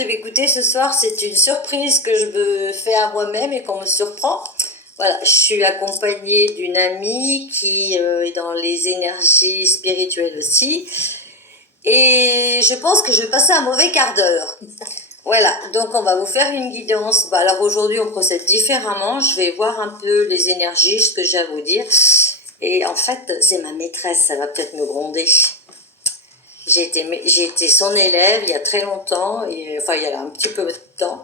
monde. Écoutez, ce soir, c'est une surprise que je me fais à moi-même et qu'on me surprend. Voilà, je suis accompagnée d'une amie qui est dans les énergies spirituelles aussi. Et je pense que je vais passer un mauvais quart d'heure. Voilà, donc on va vous faire une guidance. Bah, alors aujourd'hui, on procède différemment. Je vais voir un peu les énergies, ce que j'ai à vous dire. Et en fait, c'est ma maîtresse, ça va peut-être me gronder. J'ai été son élève il y a très longtemps, enfin il y a un petit peu de temps.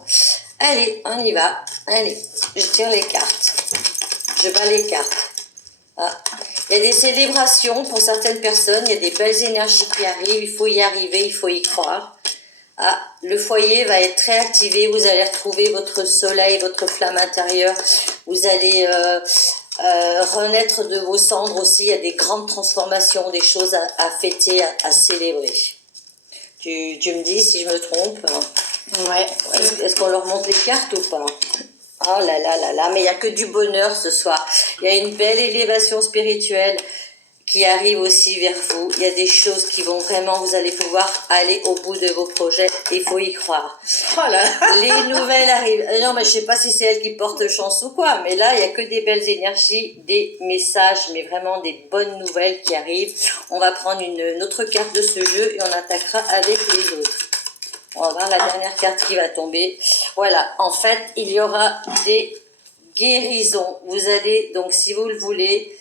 Allez, on y va. Allez, je tire les cartes. Je bats les cartes. Ah. Il y a des célébrations pour certaines personnes, il y a des belles énergies qui arrivent, il faut y arriver, il faut y croire. Ah, le foyer va être très activé, vous allez retrouver votre soleil, votre flamme intérieure, vous allez renaître de vos cendres aussi, il y a des grandes transformations, des choses à fêter, à célébrer. Tu me dis si je me trompe? Ouais. Est-ce qu'on leur montre les cartes ou pas? Oh là là là là, mais il n'y a que du bonheur ce soir. Il y a une belle élévation spirituelle qui arrive aussi vers vous. Il y a des choses qui vont vraiment, vous allez pouvoir aller au bout de vos projets. Il faut y croire. Oh là. Les nouvelles arrivent. Non, mais je sais pas si c'est elle qui porte chance ou quoi, mais là, il y a que des belles énergies, des messages, mais vraiment des bonnes nouvelles qui arrivent. On va prendre une autre carte de ce jeu et on attaquera avec les autres. On va voir la dernière carte qui va tomber. Voilà, en fait, il y aura des guérisons. Vous allez, donc si vous le voulez,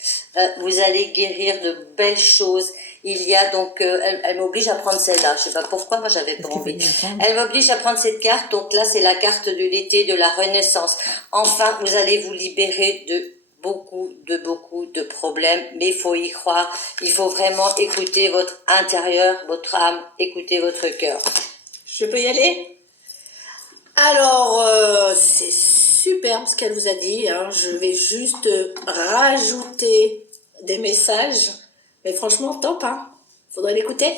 vous allez guérir de belles choses. Il y a donc, elle m'oblige à prendre celle-là. Je sais pas pourquoi, moi j'avais pas envie. Elle m'oblige à prendre cette carte. Donc là, c'est la carte de l'été, de la renaissance. Enfin, vous allez vous libérer de beaucoup de problèmes, mais il faut y croire. Il faut vraiment écouter votre intérieur, votre âme, écouter votre cœur. Je peux y aller? Alors, c'est superbe ce qu'elle vous a dit. Hein. Je vais juste rajouter des messages. Mais franchement, top. Hein. Faudrait l'écouter.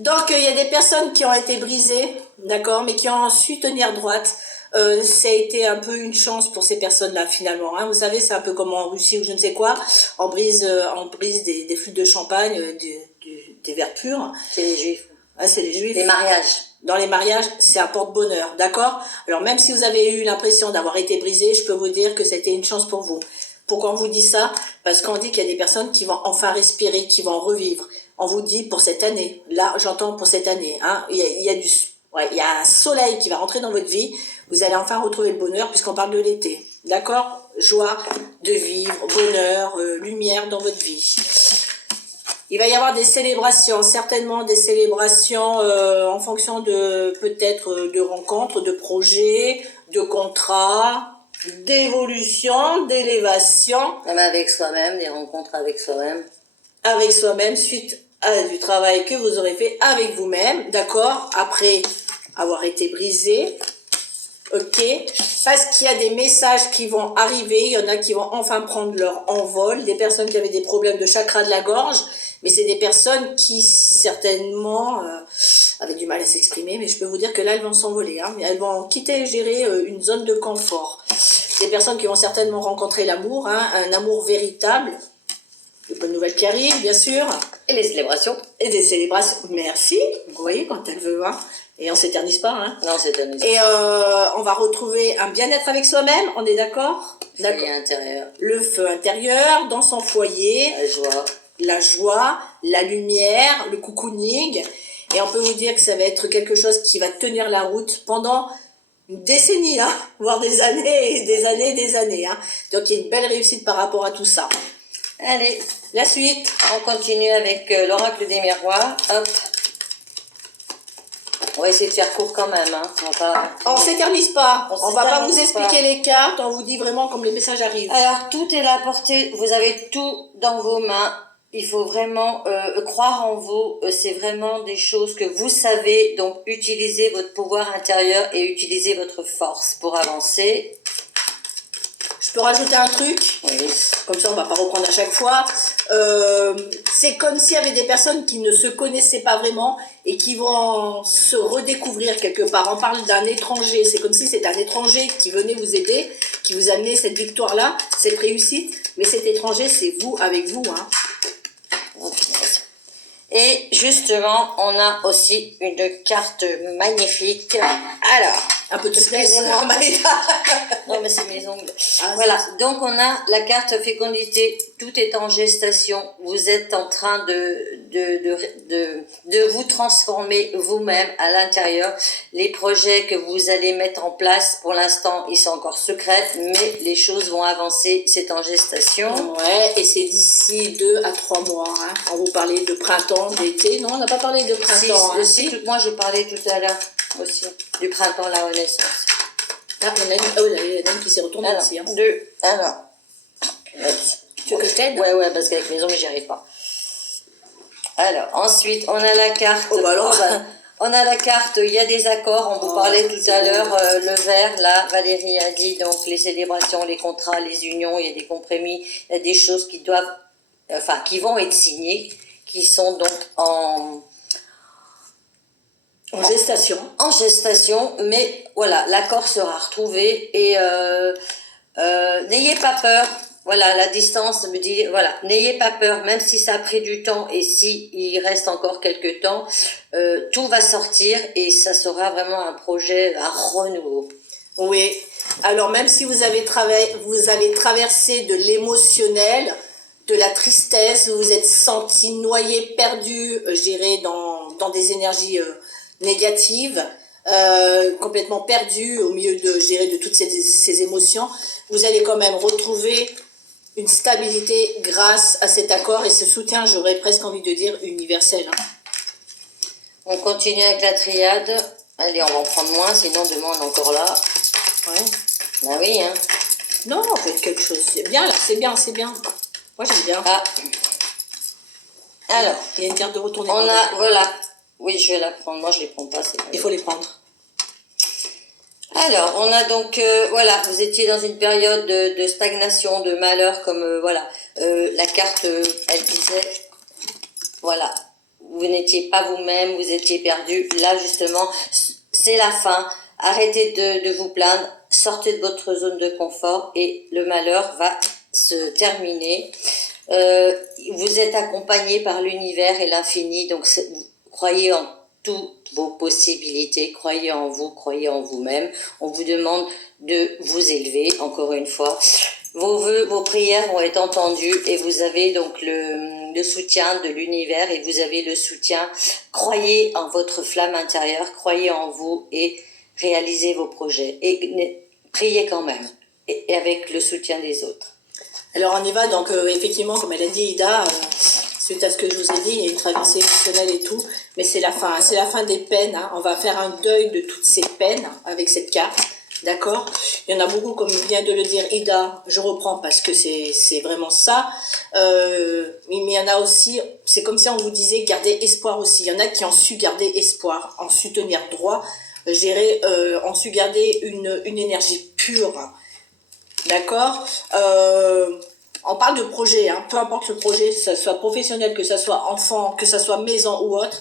Donc, il y a des personnes qui ont été brisées, d'accord, mais qui ont su tenir droite. Ça a été un peu une chance pour ces personnes-là, finalement. Hein. Vous savez, c'est un peu comme en Russie ou je ne sais quoi. On brise des flûtes de champagne, des verres purs. C'est les juifs. Ah, c'est les juifs. Les mariages. Dans les mariages, c'est un porte-bonheur, d'accord? Alors même si vous avez eu l'impression d'avoir été brisé, je peux vous dire que c'était une chance pour vous. Pourquoi on vous dit ça? Parce qu'on dit qu'il y a des personnes qui vont enfin respirer, qui vont revivre. On vous dit pour cette année. Là, j'entends pour cette année. Hein, il y a un soleil qui va rentrer dans votre vie. Vous allez enfin retrouver le bonheur puisqu'on parle de l'été. D'accord? Joie de vivre, bonheur, lumière dans votre vie. Il va y avoir des célébrations, certainement des célébrations en fonction de peut-être de rencontres, de projets, de contrats, d'évolution, d'élévation. Même avec soi-même, des rencontres avec soi-même. Avec soi-même, suite à du travail que vous aurez fait avec vous-même, d'accord? Après avoir été brisé, ok? Parce qu'il y a des messages qui vont arriver, il y en a qui vont enfin prendre leur envol, des personnes qui avaient des problèmes de chakra de la gorge, mais c'est des personnes qui certainement avaient du mal à s'exprimer, mais je peux vous dire que là, elles vont s'envoler. Hein. Elles vont quitter, gérer une zone de confort. Des personnes qui vont certainement rencontrer l'amour, hein, un amour véritable. De bonnes nouvelles qui arrivent, bien sûr. Et les célébrations. Et des célébrations. Merci. Vous voyez, quand elle veut. Hein. Et on s'éternise pas. Hein. Non, c'est s'éternise pas. Et on va retrouver un bien-être avec soi-même, on est d'accord? Le foyer intérieur. Le feu intérieur, dans son foyer. La joie. La joie, la lumière, le cocooning. Et on peut vous dire que ça va être quelque chose qui va tenir la route pendant une décennie, hein, voire des années et des années et des années. Hein. Donc il y a une belle réussite par rapport à tout ça. Allez, la suite. On continue avec l'oracle des miroirs. Hop. On va essayer de faire court quand même. Hein. On s'éternise pas. On va pas vous expliquer les cartes. On vous dit vraiment comme les messages arrivent. Alors, tout est à la portée. Vous avez tout dans vos mains. Il faut vraiment croire en vous. C'est vraiment des choses que vous savez. Donc, utilisez votre pouvoir intérieur et utilisez votre force pour avancer. Je peux rajouter un truc? Oui. Comme ça, on va pas reprendre à chaque fois. C'est comme s'il y avait des personnes qui ne se connaissaient pas vraiment et qui vont se redécouvrir quelque part. On parle d'un étranger. C'est comme si c'était un étranger qui venait vous aider, qui vous amenait cette victoire-là, cette réussite. Mais cet étranger, c'est vous avec vous. Hein. Et justement, on a aussi une carte magnifique. Alors, Un peu de stress, excusez-moi. Maïda. Non, mais c'est mes ongles. Ah, Voilà, donc on a la carte fécondité. Tout est en gestation. Vous êtes en train de vous transformer vous-même à l'intérieur. Les projets que vous allez mettre en place, pour l'instant, ils sont encore secrets, mais les choses vont avancer. C'est en gestation. Ouais, et c'est d'ici 2 à 3 mois. Hein. On vous parlait de printemps, d'été. Non, on n'a pas parlé de printemps. Moi, j'ai parlé tout à l'heure aussi du printemps, la renaissance. Ah, il y en a une qui s'est retournée Alors, aussi. Hein. Alors. Tu veux que je t'aide? Ouais, parce qu'avec mes ongles, j'y arrive pas. Alors, ensuite, on a la carte. Oh, bah alors. On a la carte, il y a des accords, on vous parlait tout à l'heure, le vert, là, Valérie a dit, donc les célébrations, les contrats, les unions, il y a des compromis, il y a des choses qui doivent, qui vont être signées, qui sont donc en gestation. En gestation, mais voilà, l'accord sera retrouvé et n'ayez pas peur. Voilà, la distance me dit, voilà, n'ayez pas peur, même si ça a pris du temps et si il reste encore quelques temps, tout va sortir et ça sera vraiment un projet, un renouveau. Oui, alors même si vous avez traversé de l'émotionnel, de la tristesse, vous vous êtes senti noyé, perdu, je dirais, dans des énergies négatives, complètement perdu au milieu de toutes ces émotions, vous allez quand même retrouver une stabilité grâce à cet accord et ce soutien, j'aurais presque envie de dire, universel. Hein. On continue avec la triade. Allez, on va en prendre moins, sinon demain on est encore là. Ouais. Bah oui, hein. Non, on fait quelque chose. C'est bien là, c'est bien. Moi j'aime bien. Ah. Alors, il y a une carte de retourner. On a, voilà. Oui, je vais la prendre. Moi, je les prends pas. Il faut les prendre. Alors, on a donc, voilà, vous étiez dans une période de stagnation, de malheur, comme, voilà, la carte, elle disait, voilà, vous n'étiez pas vous-même, vous étiez perdu. Là, justement, c'est la fin. Arrêtez de vous plaindre, sortez de votre zone de confort et le malheur va se terminer. Vous êtes accompagné par l'univers et l'infini, donc croyez en toutes vos possibilités, croyez en vous, croyez en vous-même. On vous demande de vous élever, encore une fois. Vos vœux, vos prières vont être entendues et vous avez donc le soutien de l'univers et vous avez le soutien. Croyez en votre flamme intérieure, croyez en vous et réalisez vos projets. Et priez quand même, et avec le soutien des autres. Alors on y va, donc effectivement, comme elle a dit Ida, suite à ce que je vous ai dit, il y a une traversée émotionnelle et tout, mais c'est la fin des peines, hein. On va faire un deuil de toutes ces peines avec cette carte, d'accord? Il y en a beaucoup, comme vient de le dire Ida, je reprends parce que c'est vraiment ça, mais il y en a aussi, c'est comme si on vous disait garder espoir aussi, il y en a qui ont su garder espoir, ont su tenir droit, ont su garder une énergie pure. D'accord. On parle de projet, hein. Peu importe le projet, que ce soit professionnel, que ce soit enfant, que ce soit maison ou autre,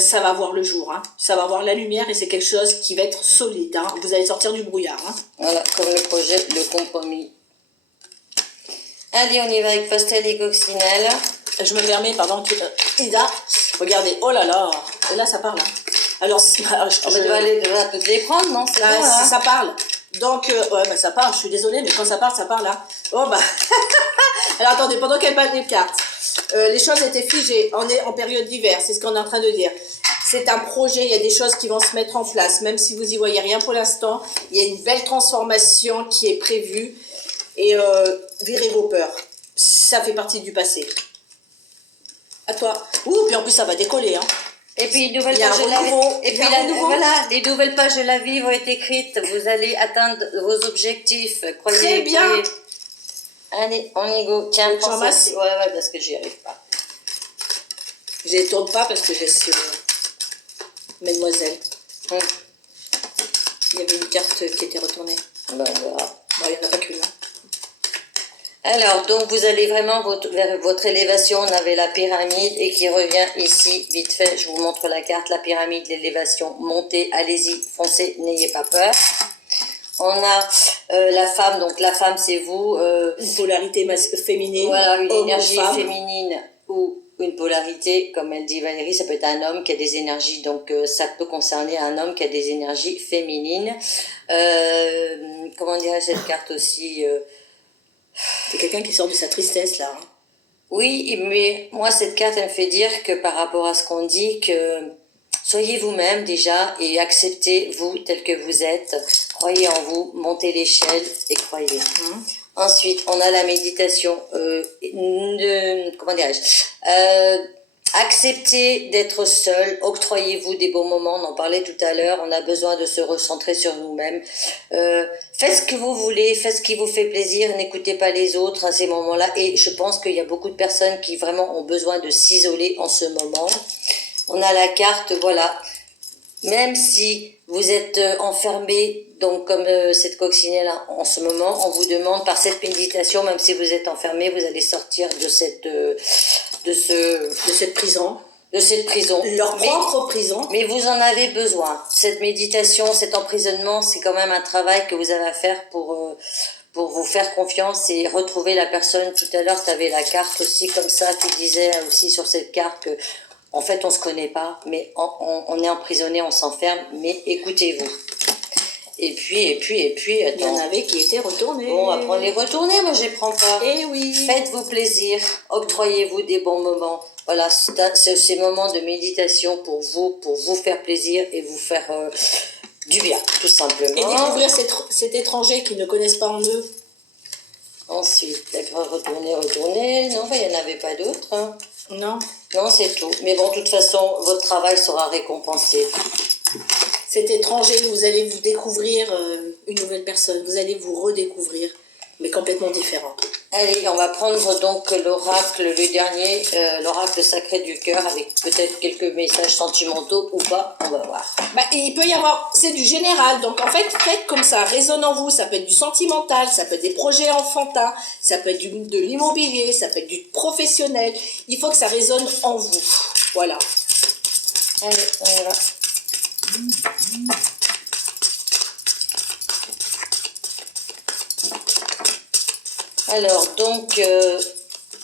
ça va voir le jour. Hein. Ça va voir la lumière et c'est quelque chose qui va être solide. Hein. Vous allez sortir du brouillard. Hein. Voilà, comme le projet, le compromis. Allez, on y va avec pastel et coccinelle. Je me permets, pardon, Ida, regardez, oh là là, et là ça parle. Hein. Alors, je dois toutes les prendre, non? C'est là, bon, hein. ça parle. Donc, ouais, bah, ça parle, je suis désolée, mais quand ça parle là. Oh, bah. Alors, attendez, pendant qu'elle parle des cartes, les choses étaient figées, on est en période d'hiver, c'est ce qu'on est en train de dire. C'est un projet, il y a des choses qui vont se mettre en place, même si vous y voyez rien pour l'instant, il y a une belle transformation qui est prévue, et virez vos peurs. Ça fait partie du passé. À toi. Ouh, puis en plus, ça va décoller, hein. Et puis, les nouvelles pages de la vie vont être écrites. Vous allez atteindre vos objectifs. Croyez. Très bien. Allez, on y go. Tiens, prends ça. Ouais, parce que j'y arrive pas. Je les tourne pas parce que j'ai sur Mademoiselle. Il y avait une carte qui était retournée. Ben voilà. Bon, il n'y en a pas qu'une. Hein. Alors, donc, vous allez vraiment vers votre élévation. On avait la pyramide et qui revient ici, vite fait. Je vous montre la carte, la pyramide, l'élévation. Montez, allez-y, foncez, n'ayez pas peur. On a la femme, donc la femme, c'est vous. Une polarité féminine. Voilà, une énergie féminine ou Une polarité, comme elle dit Valérie, ça peut être un homme qui a des énergies, donc ça peut concerner un homme qui a des énergies féminines. Comment dirais cette carte aussi C'est quelqu'un qui sort de sa tristesse, là. Hein. Oui, mais moi, cette carte, elle me fait dire que par rapport à ce qu'on dit, que soyez vous-même déjà et acceptez-vous tel que vous êtes. Croyez en vous, montez l'échelle et croyez. Ensuite, on a la méditation. Comment dirais-je Acceptez d'être seul, octroyez-vous des bons moments, on en parlait tout à l'heure, on a besoin de se recentrer sur nous-mêmes. Faites ce que vous voulez, faites ce qui vous fait plaisir, n'écoutez pas les autres à ces moments-là. Et je pense qu'il y a beaucoup de personnes qui vraiment ont besoin de s'isoler en ce moment. On a la carte, voilà, même si vous êtes enfermé, donc comme cette coccinelle en ce moment, on vous demande par cette méditation, même si vous êtes enfermé, vous allez sortir de cette prison. De cette prison. Leur propre prison. Mais vous en avez besoin. Cette méditation, cet emprisonnement, c'est quand même un travail que vous avez à faire pour vous faire confiance et retrouver la personne. Tout à l'heure, tu avais la carte aussi comme ça qui disait aussi sur cette carte que en fait, on se connaît pas, mais on est emprisonné, on s'enferme, mais écoutez-vous. Et puis, attends. Il y en avait qui étaient retournés. Bon, on va prendre les retournés, moi je les prends pas. Eh oui. Faites-vous plaisir, octroyez-vous des bons moments. Voilà, c'est ces moments de méditation pour vous faire plaisir et vous faire du bien, tout simplement. Et découvrir cet étranger qu'ils ne connaissent pas en eux. Ensuite, retourner. Non, il n'y en avait pas d'autres. Hein. Non. Non, c'est tout. Mais bon, de toute façon, votre travail sera récompensé. Cet étranger, vous allez vous découvrir une nouvelle personne. Vous allez vous redécouvrir, mais complètement différent. Allez, on va prendre donc l'oracle, le dernier, l'oracle sacré du cœur, avec peut-être quelques messages sentimentaux ou pas, on va voir. Bah, il peut y avoir, c'est du général, donc en fait, faites comme ça, résonne en vous, ça peut être du sentimental, ça peut être des projets enfantins, ça peut être de l'immobilier, ça peut être du professionnel, il faut que ça résonne en vous, voilà. Allez, on y va. Alors, donc,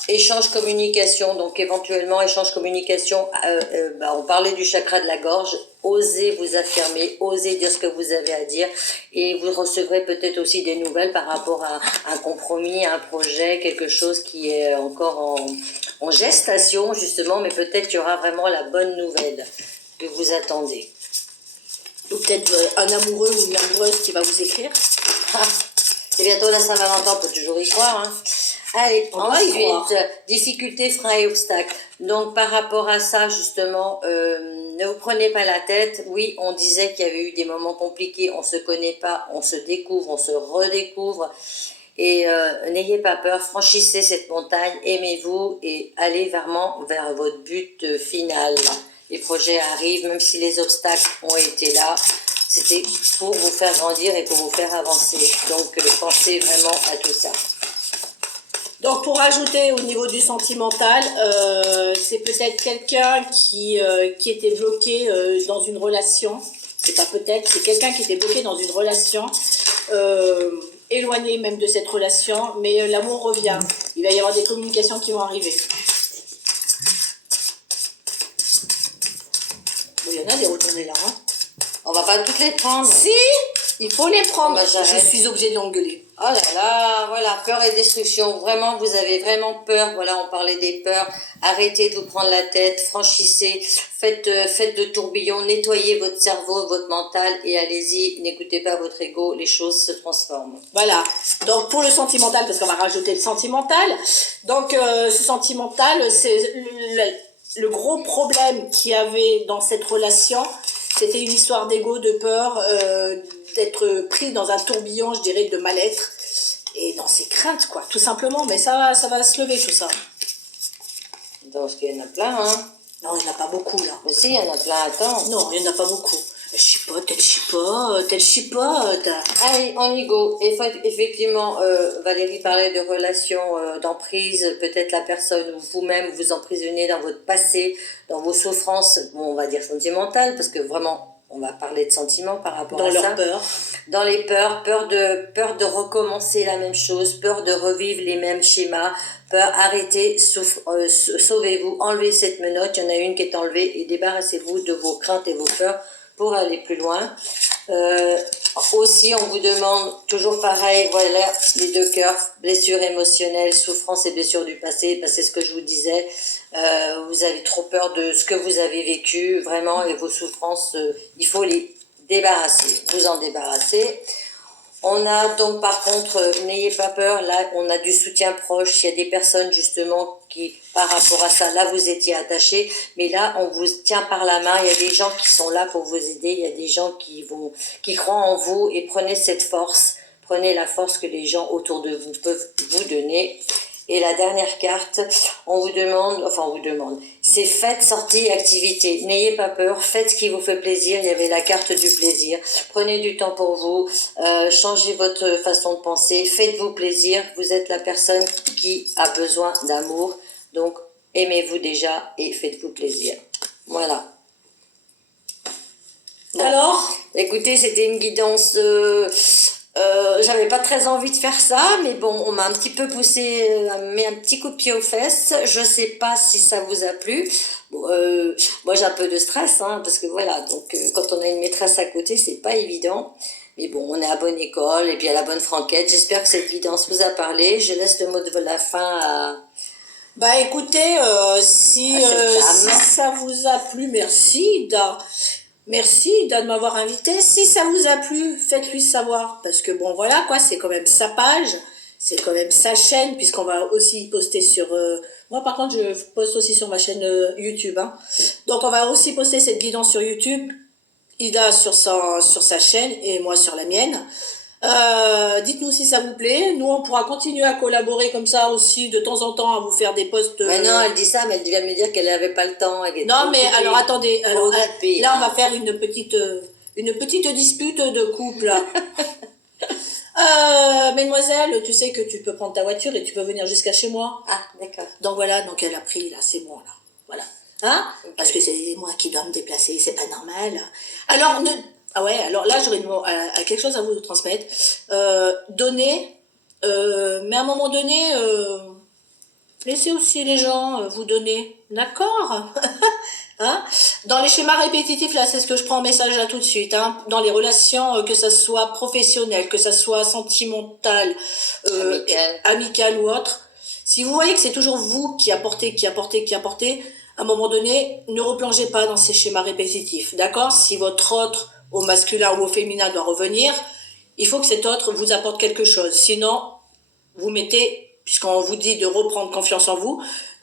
échange communication, donc éventuellement échange communication, on parlait du chakra de la gorge, osez vous affirmer, osez dire ce que vous avez à dire et vous recevrez peut-être aussi des nouvelles par rapport à un compromis, un projet, quelque chose qui est encore en gestation justement, mais peut-être qu'il y aura vraiment la bonne nouvelle que vous attendez. Ou peut-être un amoureux ou une amoureuse qui va vous écrire. Et bientôt la Saint-Valentin, on peut toujours y croire. Hein. Allez, ensuite, difficultés, freins et obstacles. Donc par rapport à ça, justement, ne vous prenez pas la tête. Oui, on disait qu'il y avait eu des moments compliqués, on ne se connaît pas, on se découvre, on se redécouvre. Et n'ayez pas peur, franchissez cette montagne, aimez-vous et allez vraiment vers votre but final. Les projets arrivent, même si les obstacles ont été là. C'était pour vous faire grandir et pour vous faire avancer. Donc, pensez vraiment à tout ça. Donc, pour ajouter au niveau du sentimental, c'est peut-être quelqu'un qui était bloqué dans une relation. C'est pas peut-être, c'est quelqu'un qui était bloqué dans une relation, éloigné même de cette relation, mais l'amour revient. Il va y avoir des communications qui vont arriver. Bon, il y en a des retournées là, hein. On va pas toutes les prendre. Si, il faut les prendre. Bah, je suis obligée d'engueuler. Oh là là, voilà, peur et destruction. Vraiment, vous avez vraiment peur. Voilà, on parlait des peurs. Arrêtez de vous prendre la tête, franchissez, faites de tourbillons, nettoyez votre cerveau, votre mental et allez-y, n'écoutez pas votre ego, les choses se transforment. Voilà, donc pour le sentimental, parce qu'on va rajouter le sentimental, donc ce sentimental, c'est le gros problème qu'il y avait dans cette relation, c'était une histoire d'ego, de peur, d'être pris dans un tourbillon, je dirais, de mal-être, et dans ses craintes, quoi, tout simplement, mais ça va se lever, tout ça. Parce qu'il y en a plein, hein. Non, il n'y en a pas beaucoup, là. Mais si, il y en a plein, attends. Non, il n'y en a pas beaucoup. Je sais pas. Allez, on y go. Effectivement, Valérie parlait de relations d'emprise. Peut-être la personne ou vous-même vous emprisonnez dans votre passé, dans vos souffrances, bon, on va dire sentimentales, parce que vraiment, on va parler de sentiments par rapport Dans à ça. leur peur. Dans les peurs, peur de recommencer la même chose, peur de revivre les mêmes schémas, peur, arrêtez, sauvez-vous, enlevez cette menotte, il y en a une qui est enlevée et débarrassez-vous de vos craintes et vos peurs pour aller plus loin. Aussi, on vous demande, toujours pareil, voilà, les 2 cœurs, blessures émotionnelles, souffrances et blessures du passé, parce que c'est ce que je vous disais, vous avez trop peur de ce que vous avez vécu, vraiment, et vos souffrances, il faut les débarrasser, vous en débarrasser. On a donc par contre, n'ayez pas peur, là on a du soutien proche, il y a des personnes justement qui par rapport à ça, là vous étiez attachés, mais là on vous tient par la main, il y a des gens qui sont là pour vous aider, il y a des gens qui croient en vous et prenez cette force, prenez la force que les gens autour de vous peuvent vous donner. Et la dernière carte, on vous demande, c'est faites, sorties, activités. N'ayez pas peur, faites ce qui vous fait plaisir. Il y avait la carte du plaisir. Prenez du temps pour vous, changez votre façon de penser, faites-vous plaisir. Vous êtes la personne qui a besoin d'amour. Donc, aimez-vous déjà et faites-vous plaisir. Voilà. Bon. Alors, écoutez, c'était une guidance... j'avais pas très envie de faire ça, mais bon, on m'a un petit peu poussé, mis un petit coup de pied aux fesses. Je sais pas si ça vous a plu. Bon, moi j'ai un peu de stress, hein, parce que voilà, donc quand on a une maîtresse à côté, c'est pas évident. Mais bon, on est à bonne école et puis à la bonne franquette. J'espère que cette guidance vous a parlé. Je laisse le mot de la fin à... bah écoutez, si ça vous a plu, merci Ida. Merci Ida de m'avoir invité. Si ça vous a plu, faites-lui savoir. Parce que bon, voilà quoi, c'est quand même sa page, c'est quand même sa chaîne, puisqu'on va aussi poster sur... moi par contre, je poste aussi sur ma chaîne YouTube. Hein. Donc on va aussi poster cette guidance sur YouTube. Ida sur sa chaîne et moi sur la mienne. Dites-nous si ça vous plaît. Nous, on pourra continuer à collaborer comme ça aussi de temps en temps à vous faire des posts. Mais non, elle dit ça, mais elle vient me dire qu'elle n'avait pas le temps. Non, mais alors attendez. Alors, là, on va faire une petite dispute de couple. Mesdemoiselles, tu sais que tu peux prendre ta voiture et tu peux venir jusqu'à chez moi. Ah, d'accord. Donc voilà, donc elle a pris, là, c'est bon, là. Voilà. Hein? Okay. Parce que c'est moi qui dois me déplacer, c'est pas normal. Alors, ah ouais, alors là, j'aurais quelque chose à vous transmettre. Donner, mais à un moment donné, laissez aussi les gens vous donner. D'accord? Hein? Dans les schémas répétitifs, là, c'est ce que je prends en message là tout de suite. Hein? Dans les relations, que ça soit professionnel, que ça soit sentimental, amical ou autre, si vous voyez que c'est toujours vous qui apportez, à un moment donné, ne replongez pas dans ces schémas répétitifs. D'accord? Si votre autre, au masculin ou au féminin, doit revenir, il faut que cet autre vous apporte quelque chose. Sinon, vous mettez, puisqu'on vous dit de reprendre confiance en vous,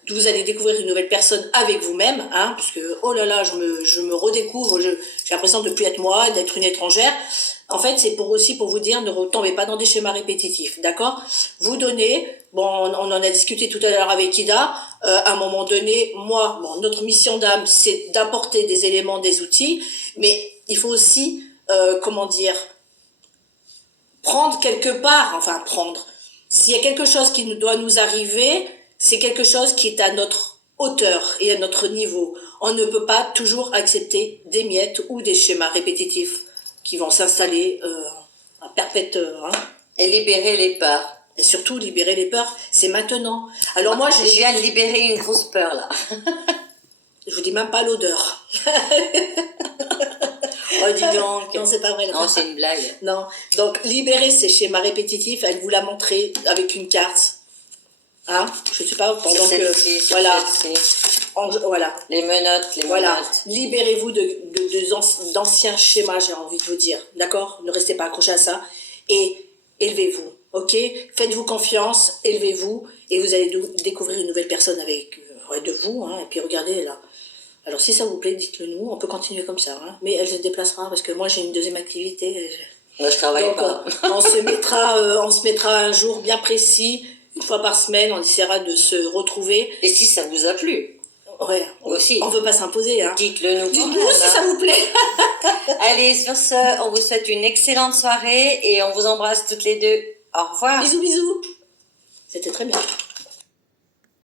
vous allez découvrir une nouvelle personne avec vous-même, hein, parce que, oh là là, je me redécouvre, j'ai l'impression de ne plus être moi, d'être une étrangère. En fait, c'est aussi pour vous dire, ne retombez pas dans des schémas répétitifs, d'accord? Vous donnez, bon, on en a discuté tout à l'heure avec Ida, à un moment donné, moi, bon, notre mission d'âme, c'est d'apporter des éléments, des outils, mais il faut aussi, prendre quelque part, s'il y a quelque chose qui doit nous arriver, c'est quelque chose qui est à notre hauteur et à notre niveau. On ne peut pas toujours accepter des miettes ou des schémas répétitifs qui vont s'installer à perpète. Hein. Et libérer les peurs. Et surtout, libérer les peurs, c'est maintenant. Alors moi, je viens de libérer une grosse peur, là. Je vous dis même pas l'odeur. Oh, dis donc. Non, c'est pas vrai. Non, c'est une blague. Non. Donc, libérer ces schémas répétitifs, elle vous l'a montré avec une carte. Hein, je sais pas, pendant que... Voilà. Les menottes, voilà. Libérez-vous d'anciens schémas, j'ai envie de vous dire. D'accord? Ne restez pas accrochés à ça. Et élevez-vous. Ok? Faites-vous confiance, élevez-vous, et vous allez découvrir une nouvelle personne avec de vous. Hein, et puis regardez là. Alors si ça vous plaît, dites-le nous, on peut continuer comme ça. Hein, mais elle se déplacera parce que moi j'ai une deuxième activité. Moi je travaille donc, pas. On se mettra un jour bien précis, une fois par semaine, on essaiera de se retrouver. Et si ça vous a plu? Ouais, aussi. On veut pas s'imposer. Hein. Dites-le nous. Dites-nous si ça vous plaît. Allez, sur ce, on vous souhaite une excellente soirée et on vous embrasse toutes les deux. Au revoir. Bisous, bisous. C'était très bien.